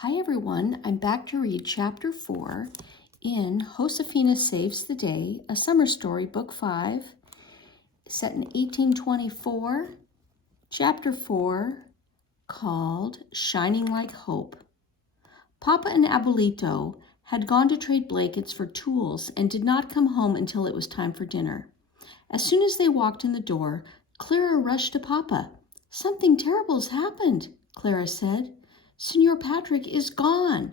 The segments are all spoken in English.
Hi everyone, I'm back to read Chapter 4 in Josefina Saves the Day, a summer story, Book 5, set in 1824, Chapter 4, called Shining Like Hope. Papa and Abuelito had gone to trade blankets for tools and did not come home until it was time for dinner. As soon as they walked in the door, Clara rushed to Papa. "Something terrible has happened," Clara said. "Senor Patrick is gone."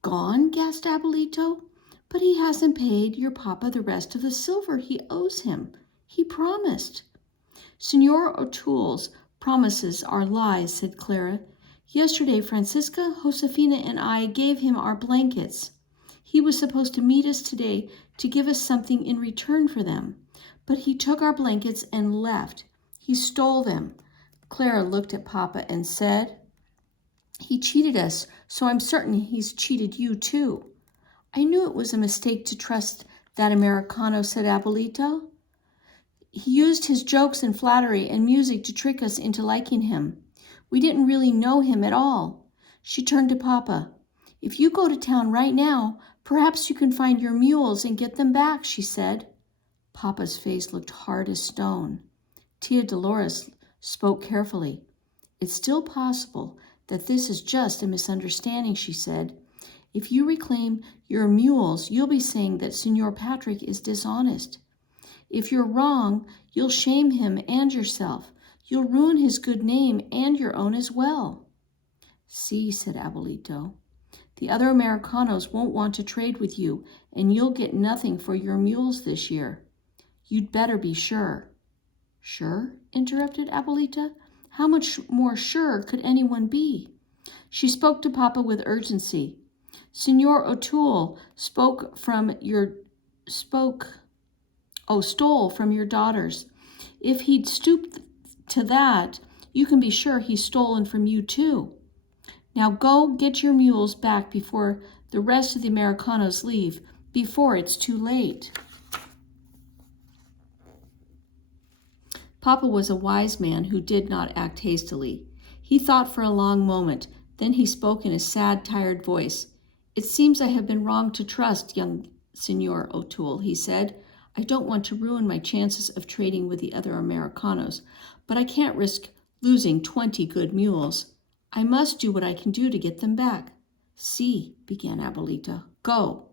"Gone?" gasped Abuelito. "But he hasn't paid your papa the rest of the silver he owes him. He promised." "Senor O'Toole's promises are lies," said Clara. "Yesterday Francisca, Josefina, and I gave him our blankets. He was supposed to meet us today to give us something in return for them. But he took our blankets and left. He stole them." Clara looked at Papa and said, "He cheated us, so I'm certain he's cheated you too." "I knew it was a mistake to trust that Americano," said Abuelito. "He used his jokes and flattery and music to trick us into liking him. We didn't really know him at all." She turned to Papa. "If you go to town right now, perhaps you can find your mules and get them back," she said. Papa's face looked hard as stone. Tia Dolores spoke carefully. "It's still possible that this is just a misunderstanding," she said. "If you reclaim your mules, you'll be saying that Senor Patrick is dishonest. If you're wrong, you'll shame him and yourself. You'll ruin his good name and your own as well." "See," said Abuelito. "The other Americanos won't want to trade with you, and you'll get nothing for your mules this year. You'd better be sure." "Sure?" interrupted Abuelita. "How much more sure could anyone be?" She spoke to Papa with urgency. "Senor O'Toole stole from your daughters. If he'd stooped to that, you can be sure he's stolen from you too. Now go get your mules back before the rest of the Americanos leave, before it's too late." Papa was a wise man who did not act hastily. He thought for a long moment. Then he spoke in a sad, tired voice. "It seems I have been wrong to trust young Senor O'Toole," he said. "I don't want to ruin my chances of trading with the other Americanos, but I can't risk losing 20 good mules. I must do what I can do to get them back." "See," began Abuelita. "Go."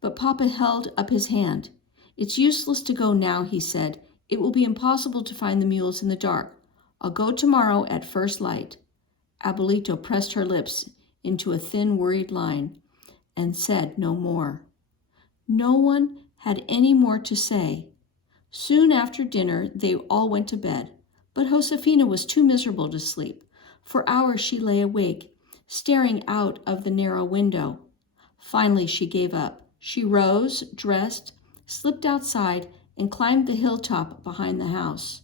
But Papa held up his hand. "It's useless to go now," he said. "It will be impossible to find the mules in the dark. I'll go tomorrow at first light." Abuelito pressed her lips into a thin, worried line and said no more. No one had any more to say. Soon after dinner, they all went to bed, but Josefina was too miserable to sleep. For hours she lay awake, staring out of the narrow window. Finally, she gave up. She rose, dressed, slipped outside, and climbed the hilltop behind the house.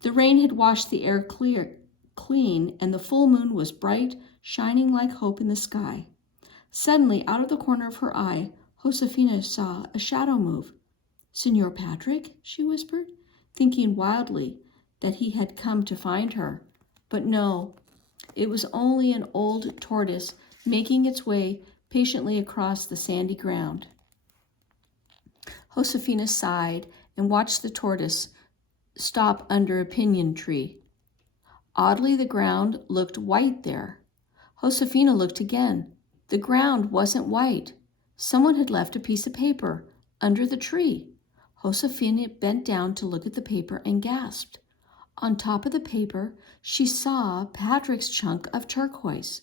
The rain had washed the air clean, and the full moon was bright, shining like hope in the sky. Suddenly, out of the corner of her eye, Josefina saw a shadow move. "Senor Patrick?" she whispered, thinking wildly that he had come to find her. But no, it was only an old tortoise making its way patiently across the sandy ground. Josefina sighed and watched the tortoise stop under a pinyon tree. Oddly, the ground looked white there. Josefina looked again. The ground wasn't white. Someone had left a piece of paper under the tree. Josefina bent down to look at the paper and gasped. On top of the paper, she saw Patrick's chunk of turquoise.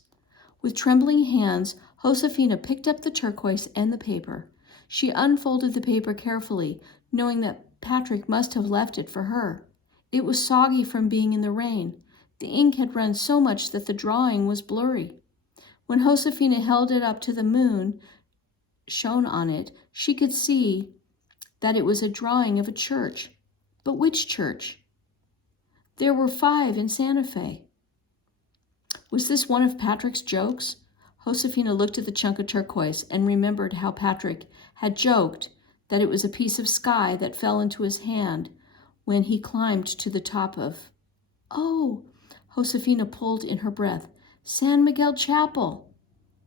With trembling hands, Josefina picked up the turquoise and the paper. She unfolded the paper carefully, knowing that Patrick must have left it for her. It was soggy from being in the rain. The ink had run so much that the drawing was blurry. When Josefina held it up to the moon shone on it, she could see that it was a drawing of a church. But which church? There were 5 in Santa Fe. Was this one of Patrick's jokes? Josefina looked at the chunk of turquoise and remembered how Patrick had joked that it was a piece of sky that fell into his hand when he climbed to the top of... Oh! Josefina pulled in her breath. San Miguel Chapel.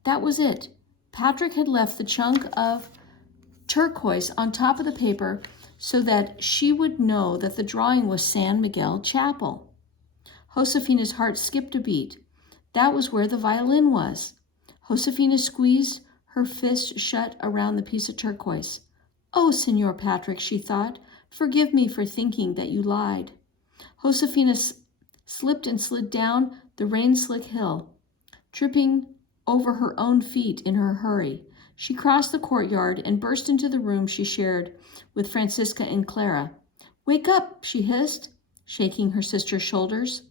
That was it. Patrick had left the chunk of turquoise on top of the paper so that she would know that the drawing was San Miguel Chapel. Josefina's heart skipped a beat. That was where the violin was. Josefina squeezed her fist shut around the piece of turquoise. Oh, Senor Patrick, she thought, forgive me for thinking that you lied. Josefina slipped and slid down the rain-slick hill, tripping over her own feet in her hurry. She crossed the courtyard and burst into the room she shared with Francisca and Clara. Wake up, she hissed, shaking her sister's shoulders.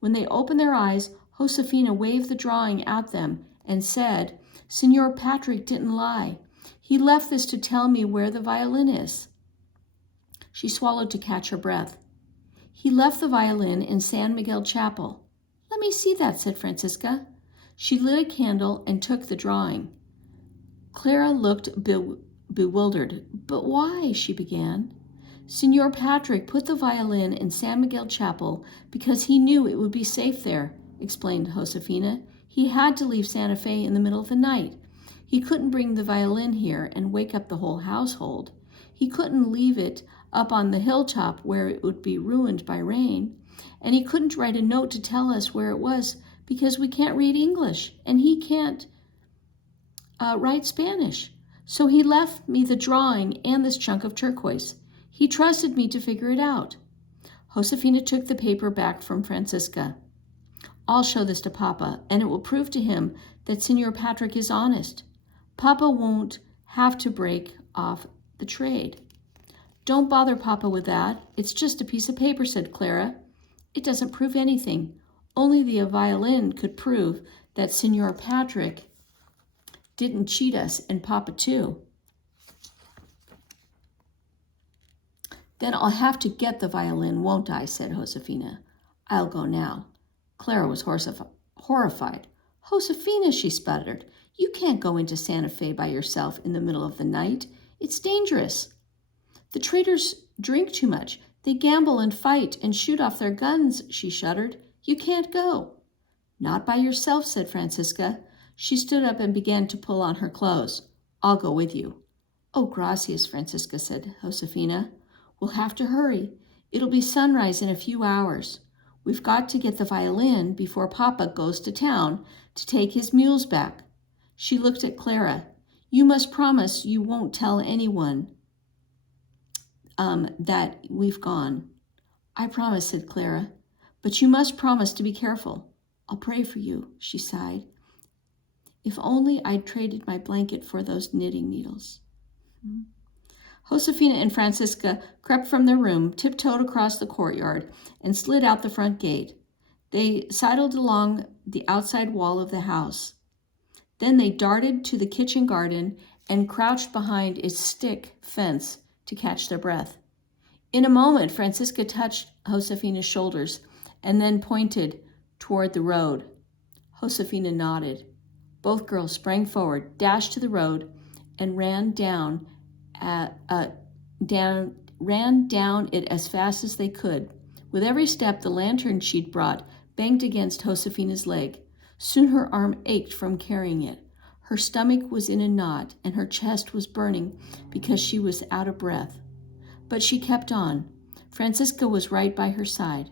When they opened their eyes, Josefina waved the drawing at them and said, Senor Patrick didn't lie. He left this to tell me where the violin is. She swallowed to catch her breath. He left the violin in San Miguel Chapel. Let me see that, said Francisca. She lit a candle and took the drawing. Clara looked bewildered. But why? She began. Senor Patrick put the violin in San Miguel Chapel because he knew it would be safe there, explained Josefina. He had to leave Santa Fe in the middle of the night. He couldn't bring the violin here and wake up the whole household. He couldn't leave it up on the hilltop where it would be ruined by rain. And he couldn't write a note to tell us where it was because we can't read English and he can't write Spanish. So he left me the drawing and this chunk of turquoise. He trusted me to figure it out. Josefina took the paper back from Francisca. I'll show this to Papa, and it will prove to him that Senor Patrick is honest. Papa won't have to break off the trade. Don't bother Papa with that. It's just a piece of paper, said Clara. It doesn't prove anything. Only the violin could prove that Senor Patrick didn't cheat us, and Papa too. Then I'll have to get the violin, won't I, said Josefina. I'll go now. Clara was horrified. Josefina, she sputtered, you can't go into Santa Fe by yourself in the middle of the night. It's dangerous. The traders drink too much. They gamble and fight and shoot off their guns, she shuddered. You can't go. Not by yourself, said Francisca. She stood up and began to pull on her clothes. I'll go with you. Oh, gracias, Francisca, said Josefina. We'll have to hurry. It'll be sunrise in a few hours. We've got to get the violin before Papa goes to town to take his mules back. She looked at Clara. You must promise you won't tell anyone that we've gone. I promise, said Clara. But you must promise to be careful. I'll pray for you, she sighed. If only I'd traded my blanket for those knitting needles. Josefina and Francisca crept from their room, tiptoed across the courtyard, and slid out the front gate. They sidled along the outside wall of the house. Then they darted to the kitchen garden and crouched behind its stick fence to catch their breath. In a moment, Francisca touched Josefina's shoulders and then pointed toward the road. Josefina nodded. Both girls sprang forward, dashed to the road, and ran down it as fast as they could. With every step, the lantern she'd brought banged against Josefina's leg. Soon her arm ached from carrying it. Her stomach was in a knot, and her chest was burning because she was out of breath. But she kept on. Francisca was right by her side.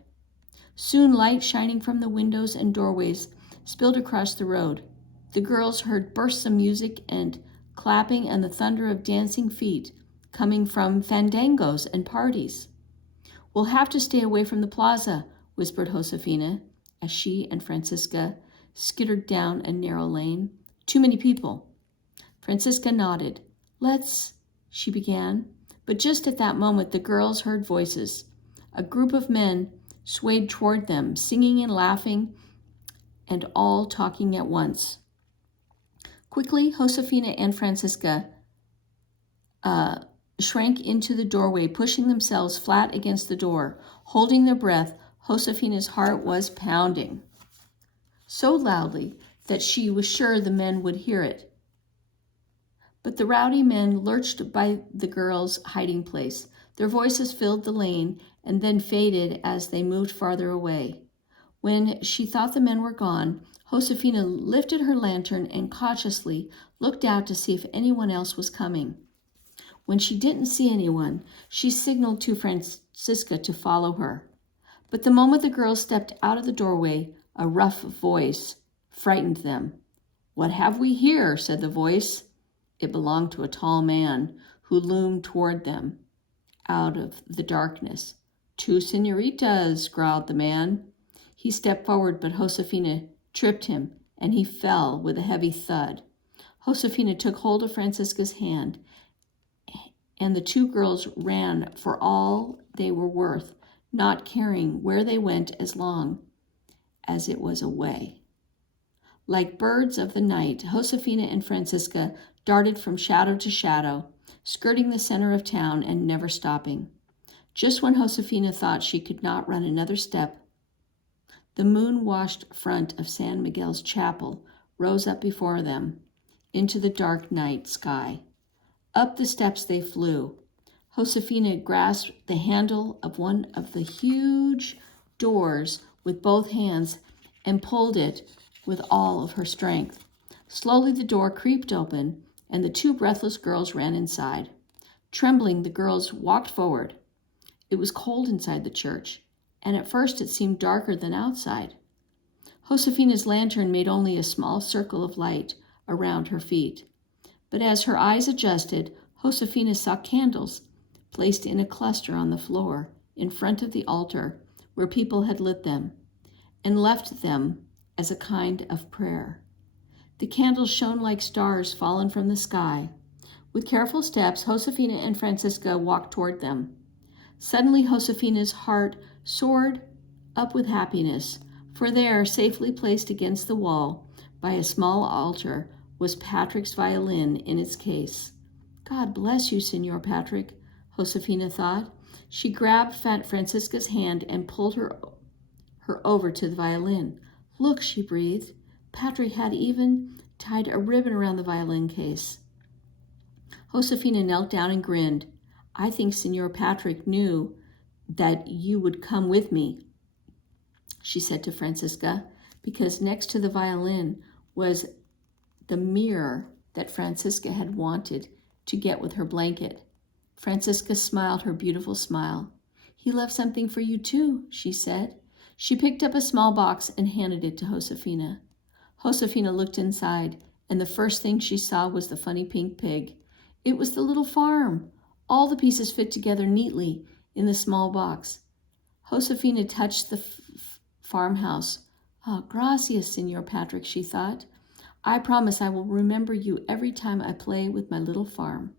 Soon light shining from the windows and doorways spilled across the road. The girls heard bursts of music and clapping and the thunder of dancing feet coming from fandangos and parties. We'll have to stay away from the plaza, whispered Josefina, as she and Francisca skittered down a narrow lane. Too many people. Francisca nodded. Let's, she began. But just at that moment, the girls heard voices. A group of men swayed toward them, singing and laughing, and all talking at once. Quickly, Josefina and Francisca shrank into the doorway, pushing themselves flat against the door. Holding their breath, Josefina's heart was pounding so loudly that she was sure the men would hear it. But the rowdy men lurched by the girls' hiding place. Their voices filled the lane and then faded as they moved farther away. When she thought the men were gone, Josefina lifted her lantern and cautiously looked out to see if anyone else was coming. When she didn't see anyone, she signaled to Francisca to follow her. But the moment the girls stepped out of the doorway, a rough voice frightened them. "What have we here?" said the voice. It belonged to a tall man who loomed toward them out of the darkness. "Two señoritas," growled the man. He stepped forward, but Josefina tripped him, and he fell with a heavy thud. Josefina took hold of Francisca's hand, and the two girls ran for all they were worth, not caring where they went as long as it was away. Like birds of the night, Josefina and Francisca darted from shadow to shadow, skirting the center of town and never stopping. Just when Josefina thought she could not run another step, the moon-washed front of San Miguel's chapel rose up before them into the dark night sky. Up the steps they flew. Josefina grasped the handle of one of the huge doors with both hands and pulled it with all of her strength. Slowly the door creaked open, and the two breathless girls ran inside. Trembling, the girls walked forward. It was cold inside the church, and at first it seemed darker than outside. Josefina's lantern made only a small circle of light around her feet. But as her eyes adjusted, Josefina saw candles placed in a cluster on the floor in front of the altar where people had lit them and left them as a kind of prayer. The candles shone like stars fallen from the sky. With careful steps, Josefina and Francisca walked toward them. Suddenly, Josefina's heart soared up with happiness, for there, safely placed against the wall by a small altar, was Patrick's violin in its case. "God bless you, Signor Patrick," Josefina thought. She grabbed Francisca's hand and pulled her over to the violin. "Look," she breathed. Patrick had even tied a ribbon around the violin case. Josefina knelt down and grinned. "I think Signor Patrick knew that you would come with me," she said to Francisca, because next to the violin was the mirror that Francisca had wanted to get with her blanket. Francisca smiled her beautiful smile. "He left something for you too," she said. She picked up a small box and handed it to Josefina. Josefina looked inside, and the first thing she saw was the funny pink pig. It was the little farm. All the pieces fit together neatly in the small box. Josefina touched the farmhouse. "Ah, gracias, Signor Patrick," she thought. "I promise I will remember you every time I play with my little farm."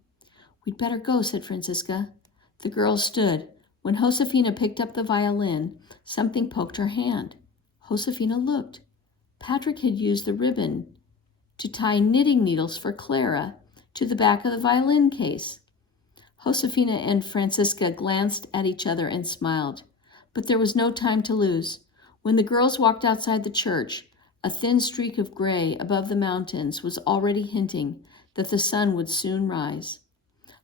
"We'd better go," said Francisca. The girls stood. When Josefina picked up the violin, something poked her hand. Josefina looked. Patrick had used the ribbon to tie knitting needles for Clara to the back of the violin case. Josefina and Francisca glanced at each other and smiled. But there was no time to lose. When the girls walked outside the church, a thin streak of gray above the mountains was already hinting that the sun would soon rise.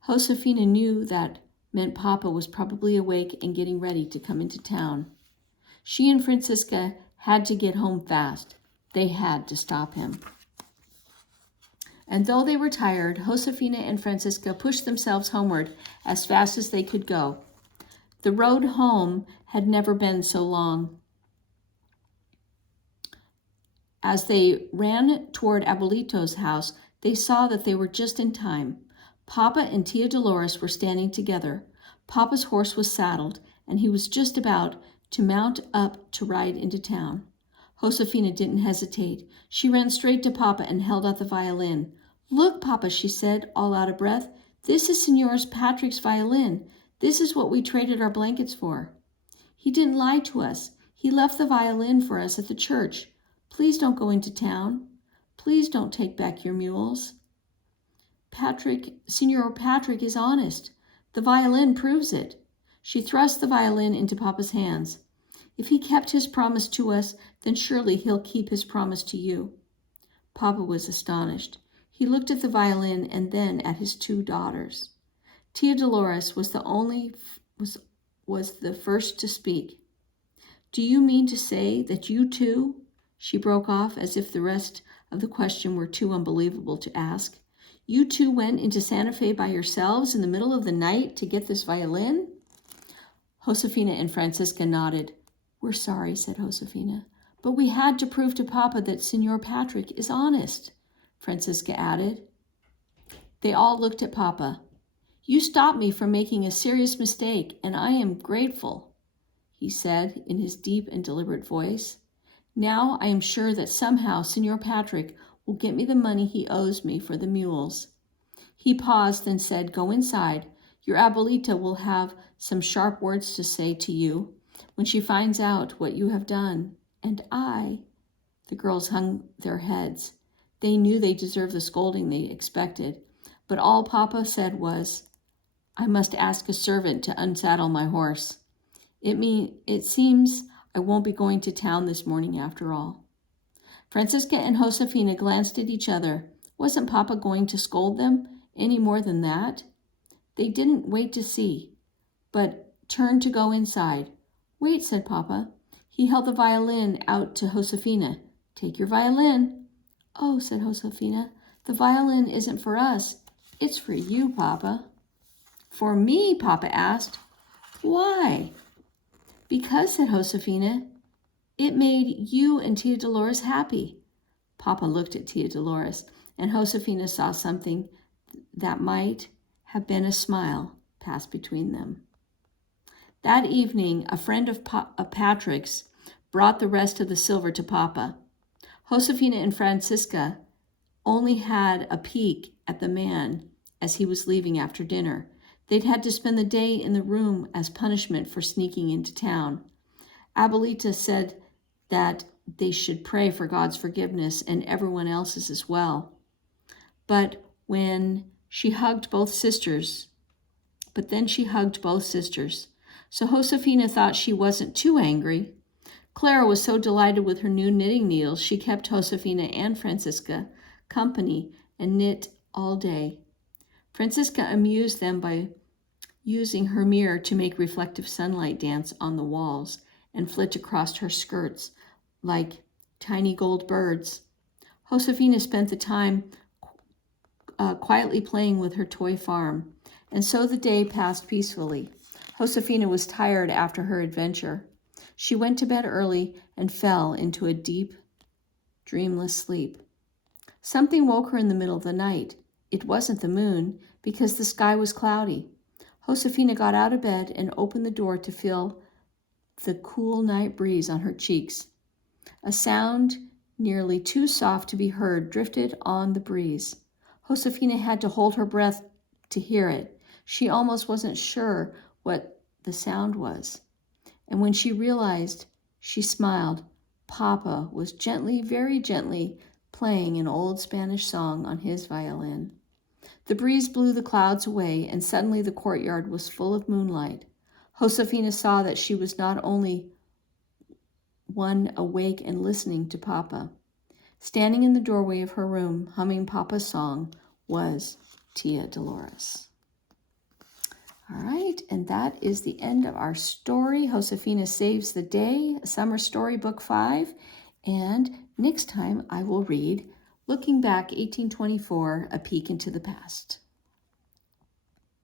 Josefina knew that meant Papa was probably awake and getting ready to come into town. She and Francisca had to get home fast. They had to stop him. And though they were tired, Josefina and Francisca pushed themselves homeward as fast as they could go. The road home had never been so long. As they ran toward Abuelito's house, they saw that they were just in time. Papa and Tia Dolores were standing together. Papa's horse was saddled, and he was just about to mount up to ride into town. Josefina didn't hesitate. She ran straight to Papa and held out the violin. "Look, Papa," she said, all out of breath. "This is Signor Patrick's violin. This is what we traded our blankets for. He didn't lie to us. He left the violin for us at the church. Please don't go into town. Please don't take back your mules. Signor Patrick is honest. The violin proves it." She thrust the violin into Papa's hands. "If he kept his promise to us, then surely he'll keep his promise to you." Papa was astonished. He looked at the violin and then at his two daughters. Tia Dolores was the first to speak. Do you mean to say that you too?" She broke off as if the rest of the question were too unbelievable to ask. "You two went into Santa Fe by yourselves in the middle of the night to get this violin?" Josefina and Francisca nodded. "We're sorry," said Josefina, "but we had to prove to Papa that Senor Patrick is honest," Francisca added. They all looked at Papa. "You stopped me from making a serious mistake, and I am grateful," he said in his deep and deliberate voice. "Now I am sure that somehow Senor Patrick will get me the money he owes me for the mules." He paused, then said, "Go inside. Your abuelita will have some sharp words to say to you when she finds out what you have done. And the girls hung their heads. They knew they deserved the scolding they expected, but all Papa said was, "I must ask a servant to unsaddle my horse. It seems I won't be going to town this morning after all." Francisca and Josefina glanced at each other. Wasn't Papa going to scold them any more than that? They didn't wait to see, but turned to go inside. "Wait," said Papa. He held the violin out to Josefina. "Take your violin." "Oh," said Josefina, "the violin isn't for us. It's for you, Papa." "For me?" Papa asked. "Why?" "Because," said Josefina, "it made you and Tia Dolores happy." Papa looked at Tia Dolores, and Josefina saw something that might have been a smile pass between them. That evening, a friend of Patrick's brought the rest of the silver to Papa. Josefina and Francisca only had a peek at the man as he was leaving after dinner. They'd had to spend the day in the room as punishment for sneaking into town. Abuelita said that they should pray for God's forgiveness and everyone else's as well. But then she hugged both sisters. So Josefina thought she wasn't too angry. Clara was so delighted with her new knitting needles, she kept Josefina and Francisca company and knit all day. Francisca amused them by using her mirror to make reflective sunlight dance on the walls and flit across her skirts like tiny gold birds. Josefina spent the time quietly playing with her toy farm, and so the day passed peacefully. Josefina was tired after her adventure. She went to bed early and fell into a deep, dreamless sleep. Something woke her in the middle of the night. It wasn't the moon, because the sky was cloudy. Josefina got out of bed and opened the door to feel the cool night breeze on her cheeks. A sound nearly too soft to be heard drifted on the breeze. Josefina had to hold her breath to hear it. She almost wasn't sure what the sound was. And when she realized, she smiled. Papa was gently, very gently, playing an old Spanish song on his violin. The breeze blew the clouds away, and suddenly the courtyard was full of moonlight. Josefina saw that she was not only one awake and listening to Papa. Standing in the doorway of her room, humming Papa's song, was Tia Dolores. All right, and that is the end of our story, Josefina Saves the Day, Summer Story, Book 5. And next time I will read Looking Back, 1824, A Peek into the Past.